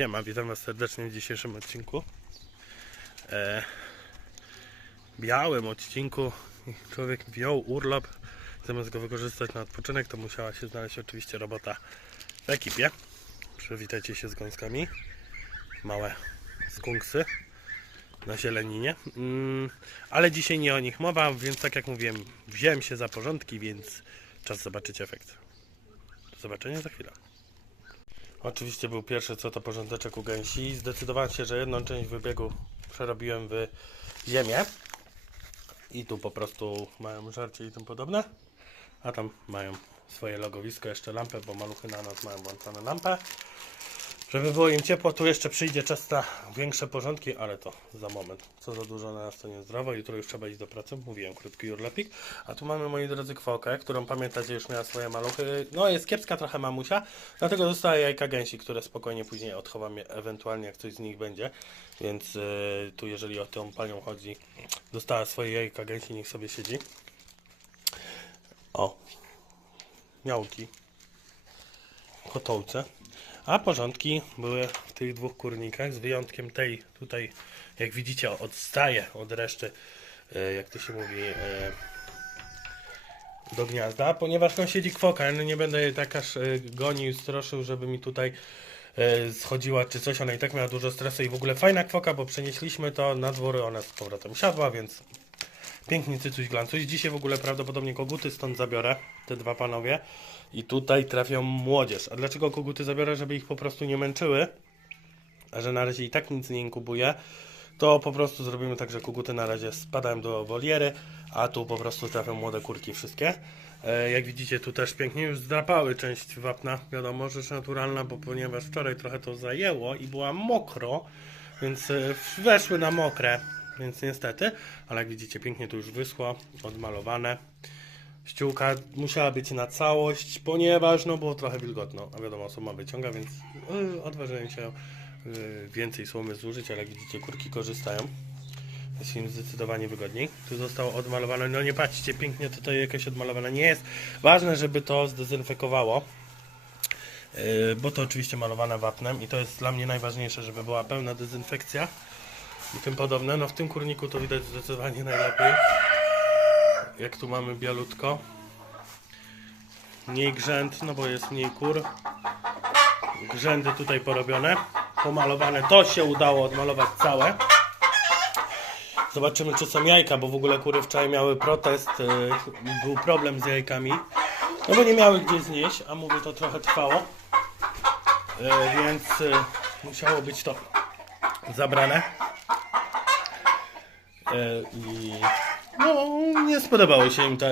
Siema, witam Was serdecznie w dzisiejszym odcinku. E, białym odcinku człowiek wziął urlop, zamiast go wykorzystać na odpoczynek, to musiała się znaleźć oczywiście robota w ekipie. Przywitajcie się z gąskami. Małe skunksy na zieleninie. Mm, ale dzisiaj nie o nich mowa, więc tak jak mówiłem, wziąłem się za porządki, więc czas zobaczyć efekt. Do zobaczenia za chwilę. Oczywiście był pierwszy co to porządeczek u gęsi. Zdecydowałem się, że jedną część wybiegu przerobiłem w ziemię. I tu po prostu mają żarcie i tym podobne. A tam mają swoje logowisko, jeszcze lampę, bo maluchy na noc mają włączone lampę. Żeby było im ciepło, tu jeszcze przyjdzie czas na większe porządki, ale to za moment. Co za dużo na nas to niezdrowo, jutro już trzeba iść do pracy, mówiłem, krótki urlopik. A tu mamy, moi drodzy, kwokę, którą pamiętacie już miała swoje maluchy. No jest kiepska trochę mamusia, dlatego dostała jajka gęsi, które spokojnie później odchowam, ewentualnie jak coś z nich będzie. Więc yy, tu jeżeli o tą panią chodzi, dostała swoje jajka gęsi, niech sobie siedzi. O, miałki, kotołce. A porządki były w tych dwóch kurnikach, z wyjątkiem tej tutaj, jak widzicie, odstaje od reszty, e, jak to się mówi, e, do gniazda, ponieważ tam siedzi kwoka. No nie będę jej tak aż e, gonił, stroszył, żeby mi tutaj schodziła czy coś. Ona i tak miała dużo stresu i w ogóle fajna kwoka, bo przenieśliśmy to na dwory, ona z powrotem siadła, więc Pięknie cycuś glancuś. Dzisiaj w ogóle prawdopodobnie koguty stąd zabiorę, te dwa panowie. I tutaj trafią młodzież. A dlaczego koguty zabiorę? Żeby ich po prostu nie męczyły. A że na razie i tak nic nie inkubuje, to po prostu zrobimy tak, że koguty na razie spadają do woliery, a tu po prostu trafią młode kurki wszystkie. E, jak widzicie, tu też pięknie już zdrapały część wapna. Wiadomo, rzecz naturalna, bo ponieważ wczoraj trochę to zajęło i była mokro, więc e, weszły na mokre, więc niestety, ale jak widzicie, pięknie to już wyschło, odmalowane. Ściółka musiała być na całość, ponieważ no było trochę wilgotno, a wiadomo, słoma wyciąga, więc yy, odważyłem się yy, więcej słomy zużyć, ale jak widzicie, kurki korzystają. Jest im zdecydowanie wygodniej. Tu zostało odmalowane, no nie patrzcie, pięknie tutaj jakieś odmalowane nie jest. Ważne, żeby to zdezynfekowało. Yy, bo to oczywiście malowane wapnem i to jest dla mnie najważniejsze, żeby była pełna dezynfekcja i tym podobne. No w tym kurniku to widać zdecydowanie najlepiej. Jak tu mamy bialutko. Mniej grzęd, no bo jest mniej kur. Grzędy tutaj porobione. Pomalowane. To się udało odmalować całe. Zobaczymy czy są jajka, bo w ogóle kury wczoraj miały protest. yy, Był problem z jajkami. No bo nie miały gdzie znieść, a mówię to trochę trwało. Yy, Więc yy, musiało być to zabrane. E, I no, nie spodobało się im to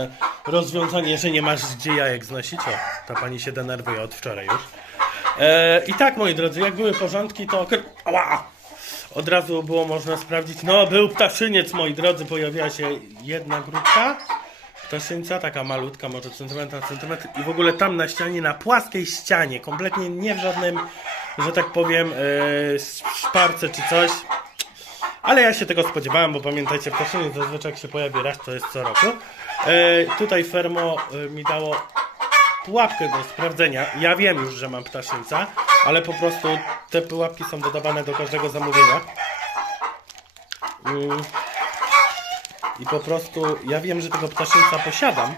rozwiązanie, że nie masz gdzie jajek znosić. O, ta pani się denerwuje od wczoraj już. E, I tak, moi drodzy, jak były porządki, to Ała! od razu było można sprawdzić. No, był ptaszyniec, moi drodzy, pojawiła się jedna grupka. Ptaszyńca, taka malutka, może centymetr na centymetr. I w ogóle tam na ścianie, na płaskiej ścianie, kompletnie nie w żadnym, że tak powiem, e, szparce czy coś. Ale ja się tego spodziewałem, bo pamiętajcie, ptaszyniec zazwyczaj jak się pojawi raz, to jest co roku. E, tutaj Fermo e, mi dało pułapkę do sprawdzenia. Ja wiem już, że mam ptaszyńca, ale po prostu te pułapki są dodawane do każdego zamówienia. Mm. I po prostu ja wiem, że tego ptaszyńca posiadam,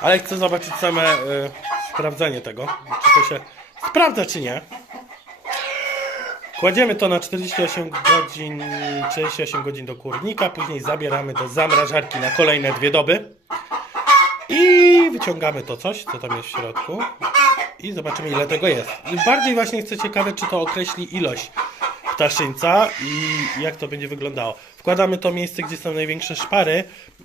ale chcę zobaczyć same e, sprawdzenie tego, czy to się sprawdza, czy nie. Kładziemy to na 48 godzin, 48 godzin do kurnika, później zabieramy do zamrażarki na kolejne dwie doby i wyciągamy to coś, co tam jest w środku i zobaczymy ile tego jest. Bardziej właśnie chcę ciekawe, czy to określi ilość ptaszyńca i jak to będzie wyglądało. Wkładamy to miejsce, gdzie są największe szpary.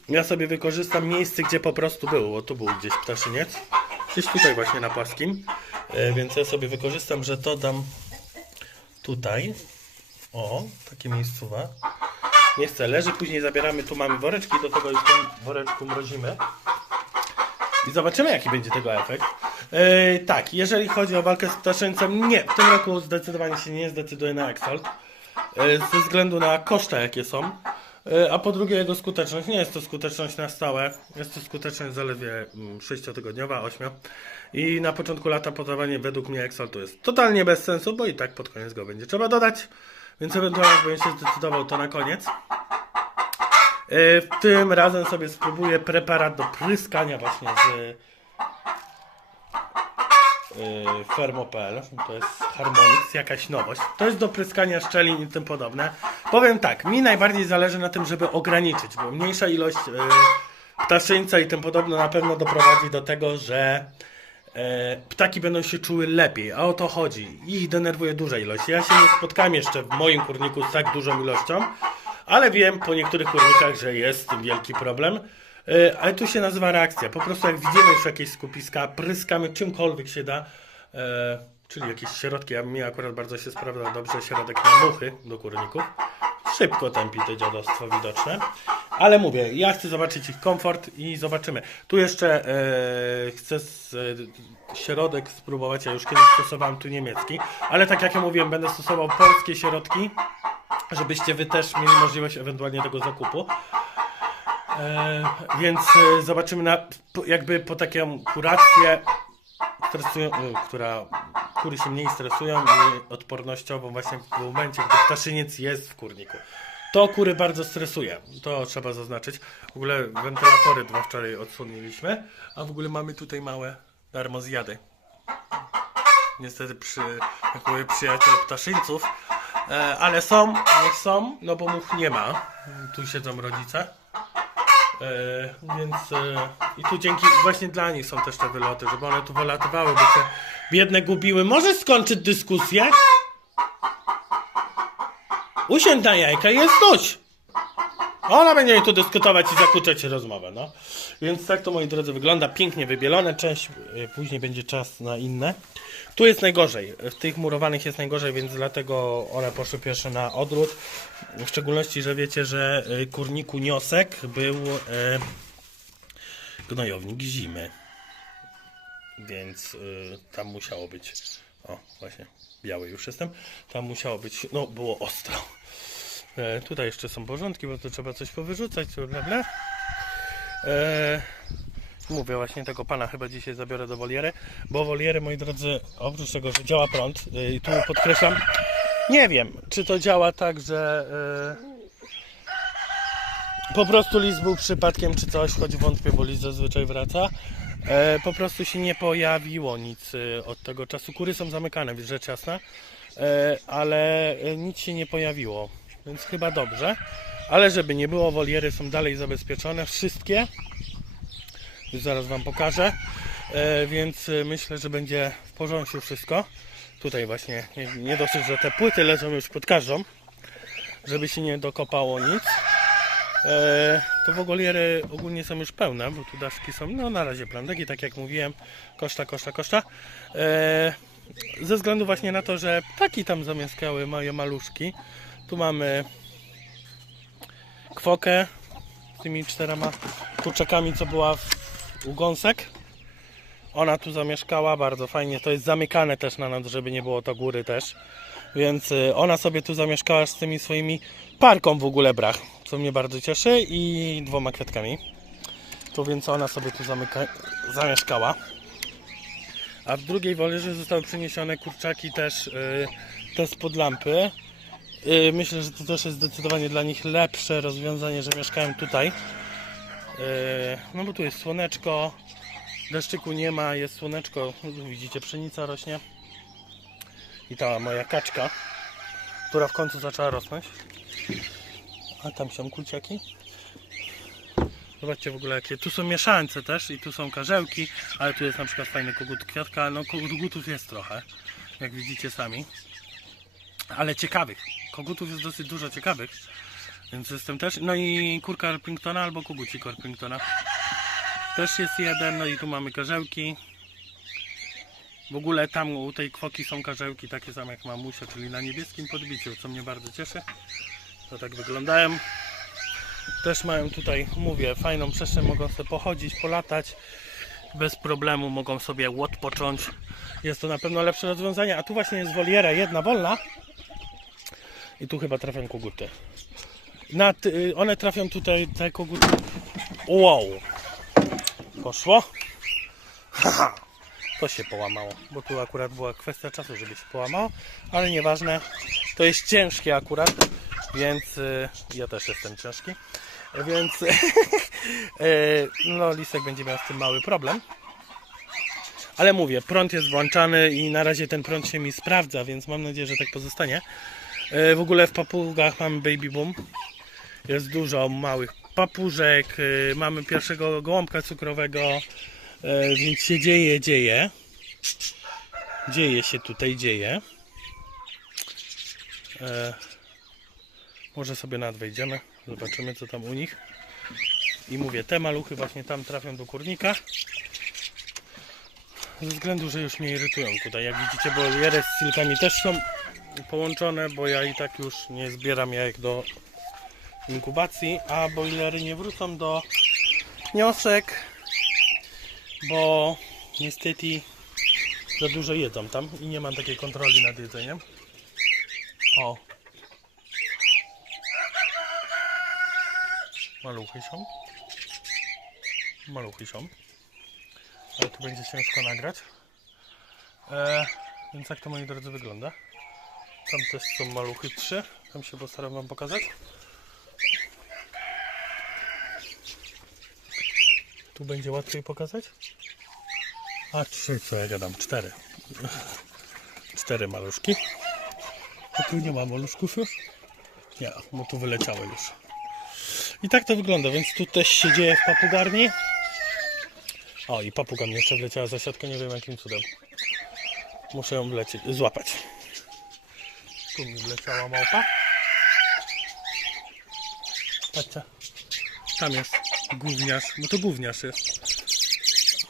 Ja sobie wykorzystam miejsce, gdzie po prostu było, tu był gdzieś ptaszyniec. Gdzieś tutaj właśnie na płaskim. E, Więc ja sobie wykorzystam, że to dam tutaj. O, takie miejscowa. Nie chcę, leży, później zabieramy, tu mamy woreczki, do tego już tym woreczku mrozimy. I zobaczymy, jaki będzie tego efekt. Yy, tak, jeżeli chodzi o walkę z ptaszyńcem, nie, w tym roku zdecydowanie się nie zdecyduję na Exalt. Yy, ze względu na koszta, jakie są. E, A po drugie jego skuteczność. Nie jest to skuteczność na stałe. Jest to skuteczność zaledwie 6-tygodniowa, 8. I na początku lata podawanie według mnie Exaltu jest totalnie bez sensu, bo i tak pod koniec go będzie trzeba dodać. Więc ewentualnie jakbym się zdecydował, to na koniec. E, Tym razem sobie spróbuję preparat do pryskania właśnie z yy, Fermo.pl, to jest Harmonix, jakaś nowość. To jest do pryskania szczelin i tym podobne. Powiem tak, mi najbardziej zależy na tym, żeby ograniczyć, bo mniejsza ilość yy, ptaszyńca i tym podobne na pewno doprowadzi do tego, że yy, ptaki będą się czuły lepiej, a o to chodzi. Ich denerwuje duża ilość. Ja się nie spotkałem jeszcze w moim kurniku z tak dużą ilością, ale wiem po niektórych kurnikach, że jest z tym wielki problem. E, Ale tu się nazywa reakcja. Po prostu jak widzimy już jakieś skupiska, pryskamy czymkolwiek się da, e, czyli jakieś środki. A mi akurat bardzo się sprawdza dobrze środek na muchy do kurników. Szybko tępi to dziadostwo widoczne. Ale mówię, ja chcę zobaczyć ich komfort i zobaczymy. Tu jeszcze e, chcę z, e, środek spróbować. Ja już kiedyś stosowałem tu niemiecki, ale tak jak ja mówiłem, będę stosował polskie środki, żebyście wy też mieli możliwość ewentualnie tego zakupu. E, więc e, zobaczymy na, jakby po taką kurację, stresują, e, która kury się mniej stresują i odpornościową właśnie w momencie, gdy ptaszyniec jest w kurniku. To kury bardzo stresuje, to trzeba zaznaczyć. W ogóle wentylatory dwa wczoraj odsłoniliśmy, a w ogóle mamy tutaj małe darmozjady. Niestety przy, jak mówię, przyjaciel ptaszyńców, e, ale są, niech są, no bo much nie ma. Tu siedzą rodzice. E, więc e, i tu dzięki właśnie dla nich są też te wyloty, żeby one tu wylatywały, bo te biedne gubiły. Możesz skończyć dyskusję? Usiądź na jajka i jest dość. Ona będzie mi tu dyskutować i zakłócać rozmowę, no. Więc tak to, moi drodzy, wygląda. Pięknie wybielone. Część e, później będzie czas na inne. Tu jest najgorzej. W tych murowanych jest najgorzej, więc dlatego one poszły pierwsze na odwrót. W szczególności, że wiecie, że y, kurniku niosek był e, gnojownik zimy. Więc y, tam musiało być. O, właśnie, biały już jestem. Tam musiało być. No, było ostro. E, tutaj jeszcze są porządki, bo to trzeba coś powyrzucać, bla bla. E, mówię właśnie tego pana chyba dzisiaj zabiorę do woliery, bo woliery, moi drodzy, oprócz tego, że działa prąd, y, i tu podkreślam, nie wiem, czy to działa tak, że y, po prostu list był przypadkiem, czy coś, choć wątpię, bo list zazwyczaj wraca. E, po prostu się nie pojawiło nic y, od tego czasu. Kury są zamykane, rzecz jasna, e, ale e, nic się nie pojawiło, więc chyba dobrze. Ale żeby nie było, woliery są dalej zabezpieczone, wszystkie. Już zaraz Wam pokażę. E, więc e, myślę, że będzie w porządku wszystko. Tutaj właśnie nie, nie dosyć, że te płyty lecą już pod każdą, żeby się nie dokopało nic. E, to w ogóle ogólnie są już pełne, bo tu daszki są, no na razie plandeki, tak jak mówiłem, koszta, koszta, koszta. E, ze względu właśnie na to, że ptaki tam zamieszkały, moje maluszki. Tu mamy kwokę z tymi czterema kurczakami, co była u gąsek. Ona tu zamieszkała bardzo fajnie. To jest zamykane też na noc, żeby nie było to góry też. Więc y, ona sobie tu zamieszkała z tymi swoimi parką w ogóle brach, co mnie bardzo cieszy i dwoma kwiatkami. To więc ona sobie tu zamyka, zamieszkała. A w drugiej wolerze zostały przeniesione kurczaki też, y, te spod lampy. Y, myślę, że to też jest zdecydowanie dla nich lepsze rozwiązanie, że mieszkają tutaj. Yy, No bo tu jest słoneczko, deszczyku nie ma, jest słoneczko, widzicie pszenica rośnie. I ta moja kaczka, która w końcu zaczęła rosnąć. A tam są kuciaki. Zobaczcie w ogóle jakie, tu są mieszańce też i tu są karzełki, ale tu jest na przykład fajny kogut kwiatka, no kogutów jest trochę, jak widzicie sami. Ale ciekawych, kogutów jest dosyć dużo ciekawych. Więc jestem też. No i kurka Orpingtona albo kogucik Orpingtona. Też jest jeden, no i tu mamy karzełki. W ogóle tam u tej kwoki są karzełki takie same jak mamusia, czyli na niebieskim podbiciu, co mnie bardzo cieszy. To tak wyglądają. Też mają tutaj, mówię, fajną przestrzeń, mogą sobie pochodzić, polatać. Bez problemu mogą sobie odpocząć. Jest to na pewno lepsze rozwiązanie. A tu właśnie jest woliera, jedna wolna. I tu chyba trafią koguty. na ty, one trafią tutaj, te koguty. Wow! Poszło. Haha. To się połamało, bo tu akurat była kwestia czasu, żeby się połamało, ale nieważne. To jest ciężkie akurat, więc y, ja też jestem ciężki. Więc y, no lisek będzie miał z tym mały problem. Ale mówię, prąd jest włączany i na razie ten prąd się mi sprawdza, więc mam nadzieję, że tak pozostanie. E, W ogóle w papugach mamy baby boom. Jest dużo małych papużek. e, Mamy pierwszego gołąbka cukrowego. e, Więc się dzieje, dzieje. Dzieje się tutaj, dzieje. Może sobie nad wejdziemy. Zobaczymy co tam u nich. I mówię, te maluchy właśnie tam trafią do kurnika. Ze względu, że już mnie irytują tutaj. Jak widzicie, bo z silkami też są połączone, bo ja i tak już nie zbieram jajek do inkubacji, a boilery nie wrócą do niosek, bo niestety za dużo jedzą tam i nie mam takiej kontroli nad jedzeniem. O. Maluchy są. Maluchy są. Ale tu będzie ciężko nagrać. E, więc jak to moi drodzy wygląda? Tam też są maluchy trzy. Tam się postaram wam pokazać. Tu będzie łatwiej pokazać. A trzy, co ja gadam? Cztery. Cztery maluszki. A tu nie ma maluszków już? Nie, bo tu wyleciały już. I tak to wygląda, więc tu też się dzieje w papugarni. O, i papuga mi jeszcze wleciała za siatkę, nie wiem jakim cudem. Muszę ją wlecieć, złapać. Tu mi wleciała małpa. Patrzcie. Tam jest gówniarz, bo to gówniarz jest.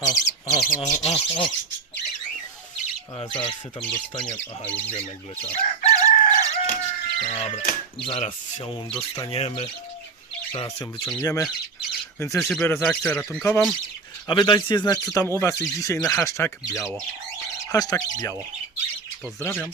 O, o, o, o, o. A zaraz się tam dostanie. Aha, już wiem jak wleciała. Dobra, zaraz się dostaniemy. Zaraz ją wyciągniemy. Więc ja się biorę za akcję ratunkową. A wy dajcie znać co tam u was jest dzisiaj na hashtag biało. Hashtag biało. Pozdrawiam.